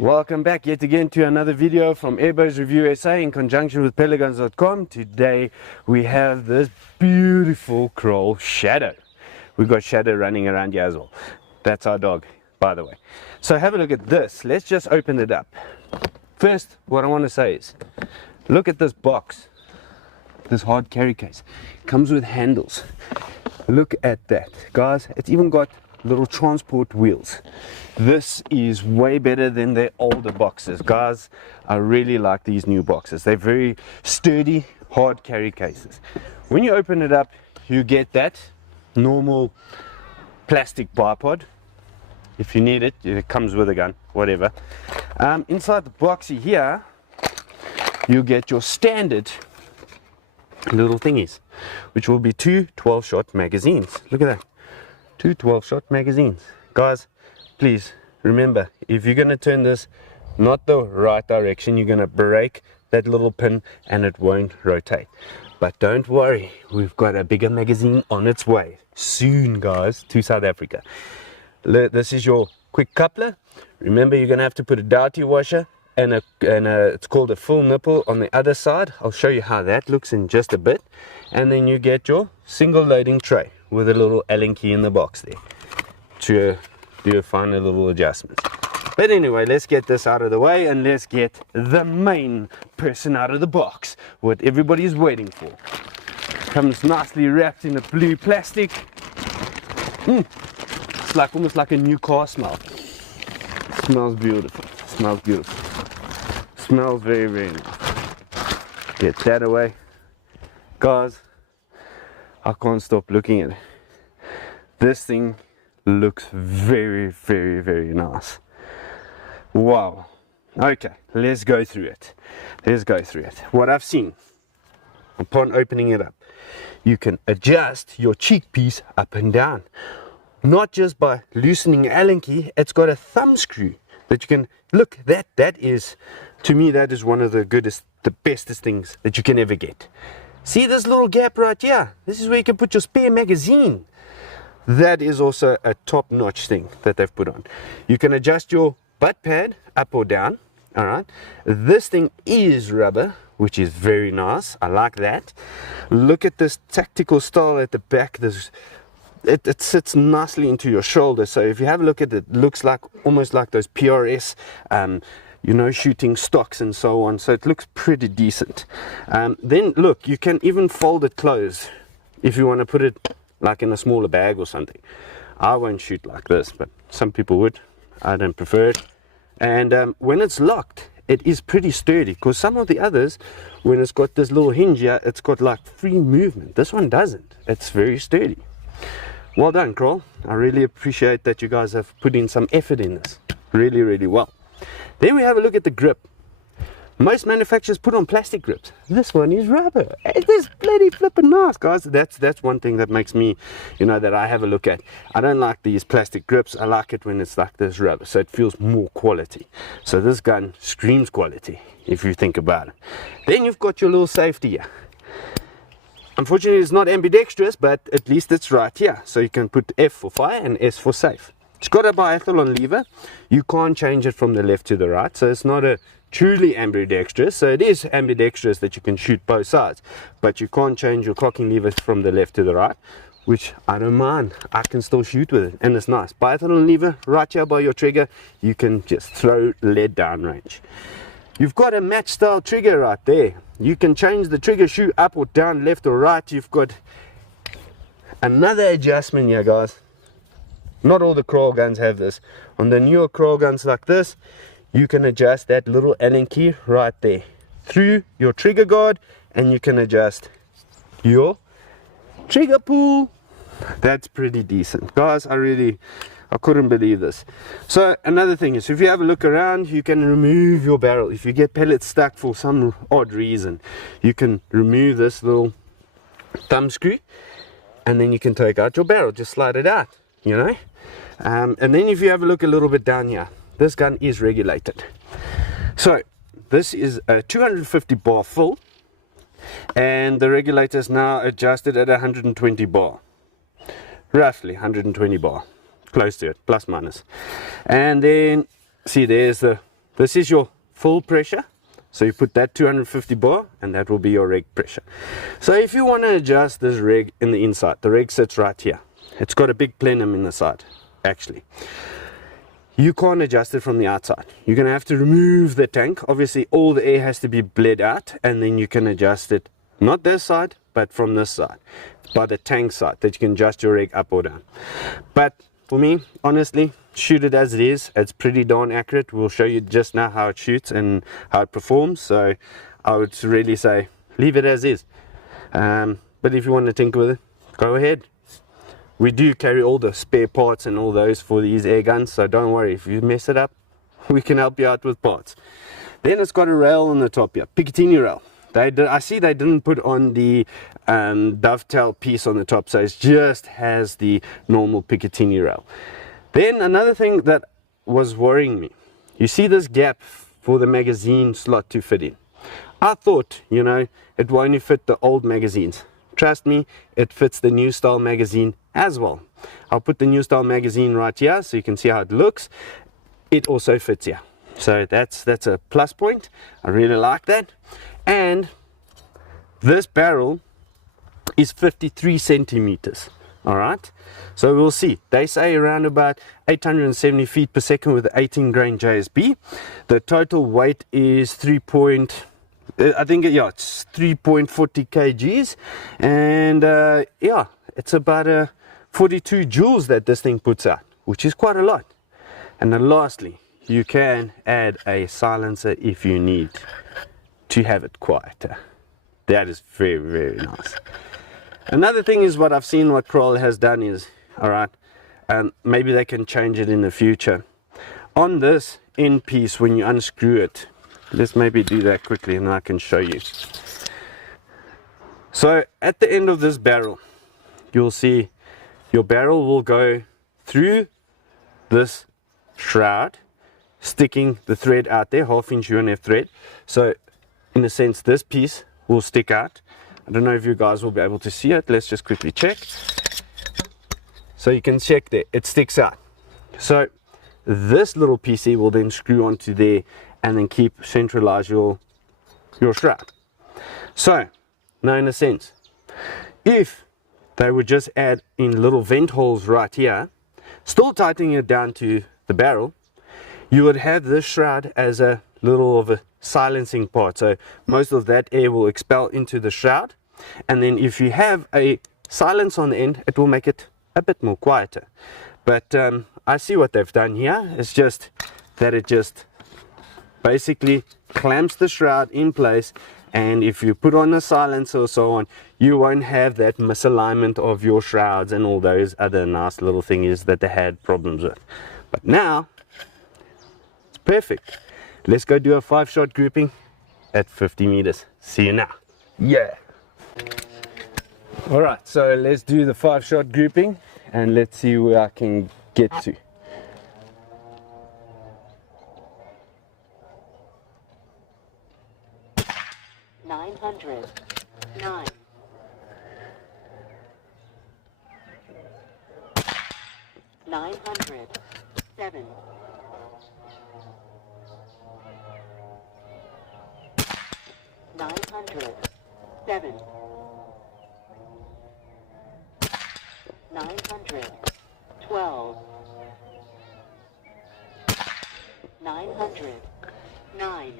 Welcome back yet again to another video from Airbus Review SA in conjunction with Pelletguns.com. Today we have this beautiful Kral Shadow. We've got Shadow running around here as well. That's our dog, by the way. So have a look at this. Let's just open it up. First, what I want to say is, look at this box. This hard carry case. Comes with handles. Look at that. Guys, it's even got little transport wheels. This is way better than their older boxes. Guys, I really like these new boxes. They're very sturdy, hard carry cases. When you open it up, you get that normal plastic bipod. If you need it, it comes with a gun, whatever. Inside the boxy here, you get your standard little thingies, which will be two 12-shot magazines. Look at that. Two 12-shot magazines. Guys, please remember, if you're going to turn this not the right direction, you're going to break that little pin and it won't rotate. But don't worry, we've got a bigger magazine on its way soon, guys, to South Africa. This is your quick coupler. Remember, you're going to have to put a dowty washer and it's called a full nipple on the other side. I'll show you how that looks in just a bit. And then you get your single loading tray with a little Allen key in the box there to do a final little adjustment. But anyway, let's get this out of the way and let's get the main person out of the box, what everybody's waiting for. Comes nicely wrapped in a blue plastic. It's like almost like a new car smell. Smells beautiful. Smells beautiful. Smells very, very nice. Get that away. Guys, I can't stop looking at it. This thing looks very, very, very nice. Wow. Okay, let's go through it. Let's go through it. What I've seen upon opening it up, you can adjust your cheek piece up and down. Not just by loosening Allen key, it's got a thumb screw that you can, look, that is, to me, that is one of the goodest, the bestest things that you can ever get. See this little gap right here? This is where you can put your spare magazine. That is also a top-notch thing that they've put on. You can adjust your butt pad up or down. All right. This thing is rubber, which is very nice. I like that. Look at this tactical style at the back. It sits nicely into your shoulder. So if you have a look at it, it looks like almost like those PRS you know, shooting stocks and so on. So it looks pretty decent. Then look, you can even fold it closed if you want to put it like in a smaller bag or something. I won't shoot like this, but some people would. I don't prefer it. And when it's locked, it is pretty sturdy, because some of the others, when it's got this little hinge here, it's got like free movement. This one doesn't. It's very sturdy. Well done, Kral. I really appreciate that you guys have put in some effort in this. Really, really well. Then we have a look at the grip. Most manufacturers put on plastic grips. This one is rubber. It is bloody flipping nice, guys. That's one thing that makes me, you know, that I have a look at. I don't like these plastic grips. I like it when it's like this rubber, so it feels more quality. So this gun screams quality, if you think about it. Then you've got your little safety here. Unfortunately, it's not ambidextrous, but at least it's right here. So you can put F for fire and S for safe. It's got a biathlon lever. You can't change it from the left to the right, so it's not a truly ambidextrous. So it is ambidextrous that you can shoot both sides, but you can't change your cocking lever from the left to the right, which I don't mind. I can still shoot with it, and it's nice. Biathlon lever right here by your trigger. You can just throw lead down range. You've got a match style trigger right there. You can change the trigger shoe up or down, left or right. You've got another adjustment here, guys. Not all the Kral guns have this. On the newer Kral guns like this, you can adjust that little Allen key right there through your trigger guard, and you can adjust your trigger pull. That's pretty decent, guys. I couldn't believe this. So another thing is, if you have a look around, you can remove your barrel. If you get pellets stuck for some odd reason, you can remove this little thumb screw, and then you can take out your barrel. Just slide it out, you know. And then if you have a look a little bit down here, this gun is regulated. So this is a 250 bar full, and the regulator is now adjusted at 120 bar, roughly 120 bar, close to it, plus minus. And then see, there's the this is your full pressure. So you put that 250 bar and that will be your reg pressure. So if you want to adjust this reg in the inside, the reg sits right here. It's got a big plenum in the side, actually. You can't adjust it from the outside. You're going to have to remove the tank. Obviously all the air has to be bled out, and then you can adjust it, not this side, but from this side, by the tank side, that you can adjust your reg up or down. But for me, honestly, shoot it as it is. It's pretty darn accurate. We'll show you just now how it shoots and how it performs. So I would really say leave it as is. But if you want to tinker with it, go ahead. We do carry all the spare parts and all those for these air guns, so don't worry. If you mess it up, we can help you out with parts. Then it's got a rail on the top here, Picatinny rail. I see they didn't put on the dovetail piece on the top, so it just has the normal Picatinny rail. Then another thing that was worrying me, you see this gap for the magazine slot to fit in. I thought, you know, it will only fit the old magazines. Trust me, it fits the new style magazine as well. I'll put the new style magazine right here so you can see how it looks. It also fits here, so that's a plus point. I really like that. And this barrel is 53 centimeters. All right, so we'll see. They say around about 870 feet per second with the 18 grain JSB. The total weight is it's 3.40 kgs, and yeah, it's about 42 joules that this thing puts out, which is quite a lot. And then lastly, you can add a silencer if you need to have it quieter. That is very, very nice. Another thing is what I've seen what Kral has done is, all right, maybe they can change it in the future. On this end piece, when you unscrew it, let's maybe do that quickly and I can show you. So at the end of this barrel, you'll see your barrel will go through this shroud, sticking the thread out there, 1/2 inch UNF thread. So in a sense, this piece will stick out. I don't know if you guys will be able to see it. Let's just quickly check. So you can check there, it sticks out. So this little PC will then screw onto there and then centralize your shroud. So now in a sense, if they would just add in little vent holes right here, still tightening it down to the barrel, you would have this shroud as a little of a silencing part. So most of that air will expel into the shroud, and then if you have a silence on the end, it will make it a bit more quieter. But I see what they've done here. It's just that it just basically clamps the shroud in place, and if you put on a silencer or so on, you won't have that misalignment of your shrouds and all those other nice little things that they had problems with. But now it's perfect. Let's go do a 5-shot grouping at 50 meters. See you now. Yeah. All right, so let's do the 5-shot grouping and let's see where I can get to. Nine. 907. 907. 912. 909.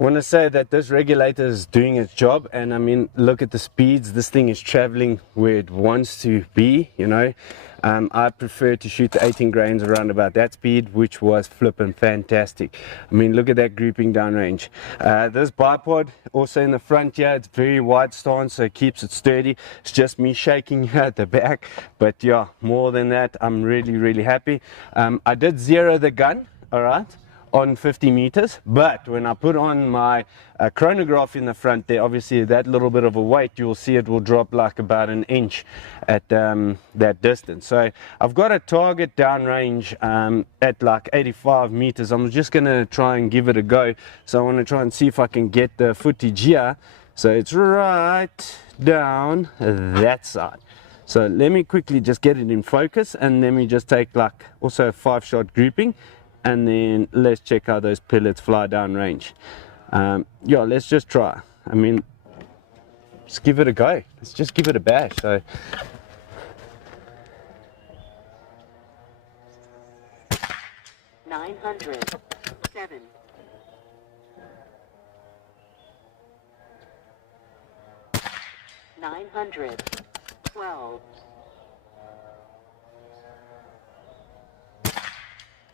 I want to say that this regulator is doing its job, and I mean, look at the speeds. This thing is traveling where it wants to be, you know. I prefer to shoot the 18 grains around about that speed, which was flipping fantastic. I mean, look at that grouping downrange. This bipod also in the front here, it's very wide stance, so it keeps it sturdy. It's just me shaking at the back, but yeah, more than that, I'm really happy. I did zero the gun, all right, on 50 meters, but when I put on my chronograph in the front there, obviously that little bit of a weight, you'll see it will drop like about an inch at that distance. So I've got a target downrange at like 85 meters. I'm just gonna try and give it a go. So I want to try and see if I can get the footage here. So it's right down that side. So let me quickly just get it in focus, and let me just take like also a 5-shot grouping, and then let's check how those pellets fly down range. Yeah, let's just try. I mean, let's give it a go. Let's just give it a bash. So 907. 912.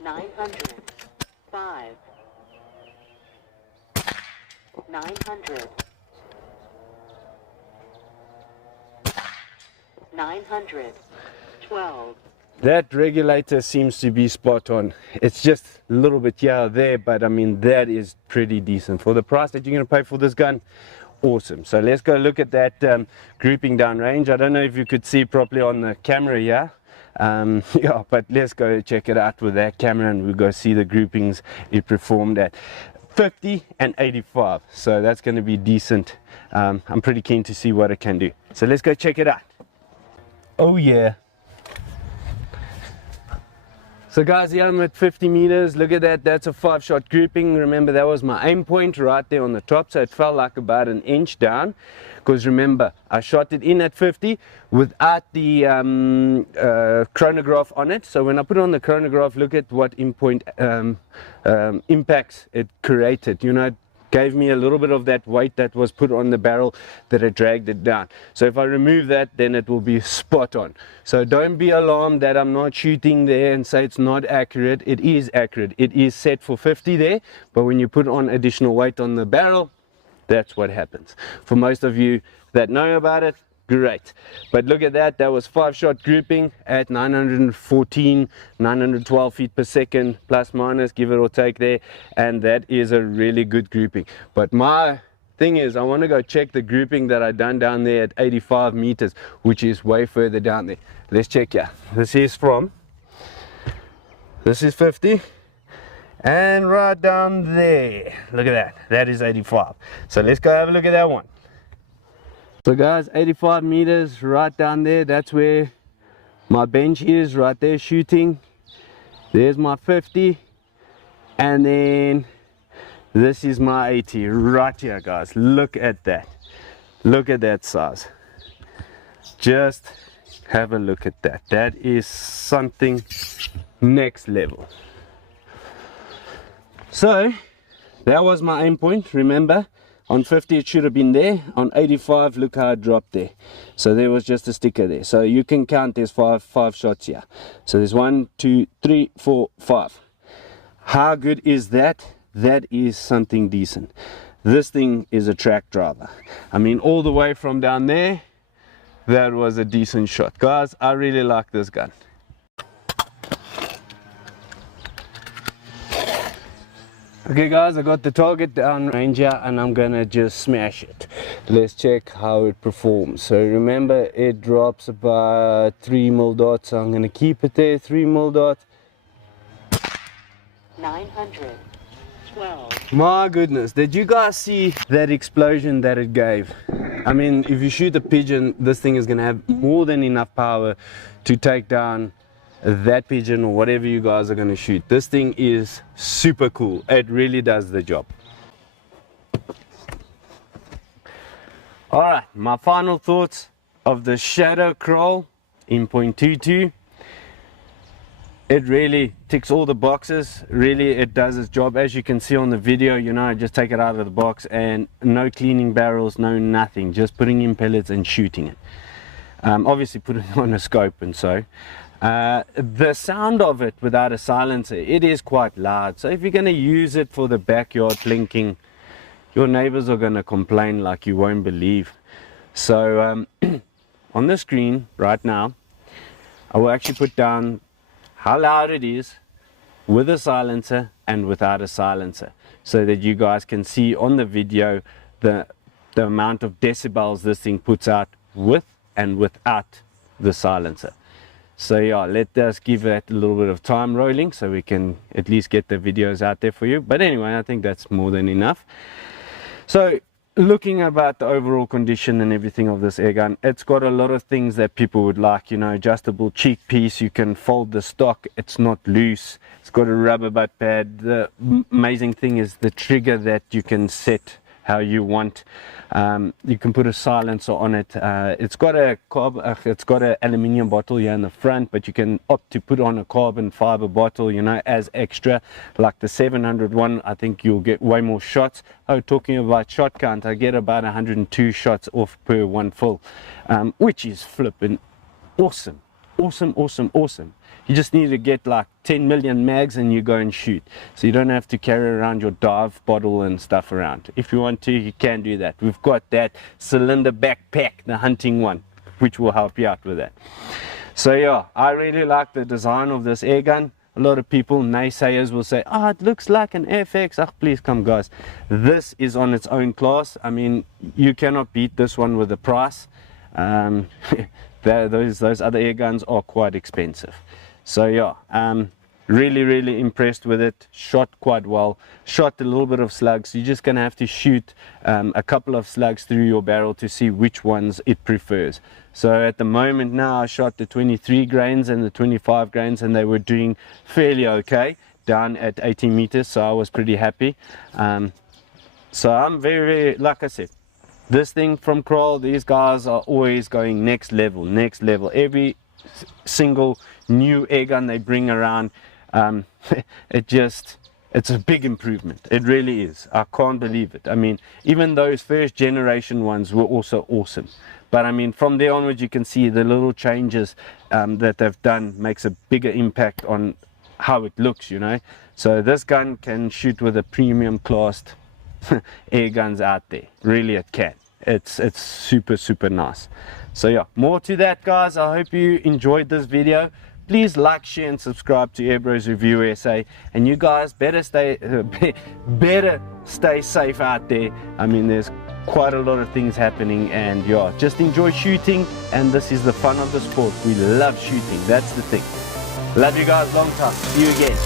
905. 900. 912. that regulator seems to be spot on. It's just a little bit here or there, but I mean, that is pretty decent for the price that you're going to pay for this gun. Awesome. So let's go look at that grouping down range. I don't know if you could see properly on the camera here. Yeah, but let's go check it out with that camera, and we'll go see the groupings it performed at 50 and 85. So that's going to be decent. I'm pretty keen to see what it can do. So let's go check it out. Oh yeah. So guys, here I'm at 50 meters. Look at that, that's a 5-shot grouping. Remember, that was my aim point right there on the top, so it fell like about an inch down. Because remember, I shot it in at 50 without the chronograph on it. So when I put on the chronograph, look at what impacts it created. You know, it gave me a little bit of that weight that was put on the barrel that it dragged it down. So if I remove that, then it will be spot on. So don't be alarmed that I'm not shooting there and say it's not accurate. It is accurate. It is set for 50 there, but when you put on additional weight on the barrel, that's what happens. For most of you that know about it, great. But look at that, that was 5-shot grouping at 914, 912 feet per second, plus minus, give it or take there, and that is a really good grouping. But my thing is, I want to go check the grouping that I done down there at 85 meters, which is way further down there. Let's check. Yeah, this is 50, and right down there, look at that, that is 85. So let's go have a look at that one. So guys, 85 meters right down there, that's where my bench is, right there shooting. There's my 50, and then this is my 80 right here, guys. Look at that. Look at that size. Just have a look at that. That is something next level. So that was my aim point, remember. On 50 it should have been there. On 85, look how it dropped there. So there was just a sticker there. So you can count, there's five shots here. So there's 1, 2, 3, 4, 5. How good is that? That is something decent. This thing is a track driver. I mean, all the way from down there, that was a decent shot. Guys, I really like this gun. Okay guys, I got the target down range here, and I'm gonna just smash it. Let's check how it performs. So remember, it drops about 3mm dot, so I'm gonna keep it there, 3mm dot. 912. My goodness, did you guys see that explosion that it gave? I mean, if you shoot a pigeon, this thing is gonna have more than enough power to take down that pigeon or whatever you guys are going to shoot. This thing is super cool. It really does the job. Alright, my final thoughts of the Shadow Kral in .22. It really ticks all the boxes. Really, it does its job. As you can see on the video, you know, I just take it out of the box and no cleaning barrels, no nothing, just putting in pellets and shooting it. Obviously putting it on a scope and so. The sound of it without a silencer, it is quite loud. So if you're going to use it for the backyard plinking, your neighbors are going to complain like you won't believe. So on the screen right now, I will actually put down how loud it is with a silencer and without a silencer, so that you guys can see on the video the amount of decibels this thing puts out with and without the silencer. So yeah, let us give that a little bit of time rolling so we can at least get the videos out there for you. But anyway, I think that's more than enough. So looking about the overall condition and everything of this airgun, it's got a lot of things that people would like, you know, adjustable cheek piece, you can fold the stock, it's not loose, it's got a rubber butt pad. The amazing thing is the trigger that you can set how you want. You can put a silencer on it. It's got a it's got an aluminium bottle here in the front, but you can opt to put on a carbon fiber bottle, you know, as extra. Like the 700 one, I think you'll get way more shots. Oh, talking about shot count, I get about 102 shots off per one full, which is flipping awesome. Awesome. You just need to get like 10 million mags and you go and shoot, so you don't have to carry around your dive bottle and stuff around. If you want to, you can do that. We've got that cylinder backpack, the hunting one, which will help you out with that. So yeah, I really like the design of this airgun. A lot of people, naysayers, will say, oh, it looks like an FX. Oh, please come guys, this is on its own class. I mean, you cannot beat this one with the price. Those other air guns are quite expensive. So yeah, really impressed with it. Shot quite well, shot a little bit of slugs. You're just gonna have to shoot a couple of slugs through your barrel to see which ones it prefers. So at the moment now, I shot the 23 grains and the 25 grains, and they were doing fairly okay down at 80 meters, so I was pretty happy. So I'm very, like I said, this thing from Kral, these guys are always going next level. Every single new airgun they bring around, it's a big improvement. It really is. I can't believe it. I mean, even those first generation ones were also awesome, but I mean, from there onwards, you can see the little changes that they've done makes a bigger impact on how it looks, you know. So this gun can shoot with a premium classed air guns out there. Really, it can. It's super nice. So yeah, more to that, guys. I hope you enjoyed this video. Please like, share and subscribe to Airbros Review SA, and you guys better stay safe out there. I mean, there's quite a lot of things happening, and yeah, just enjoy shooting, and this is the fun of the sport. We love shooting, that's the thing. Love you guys, long time. See you again.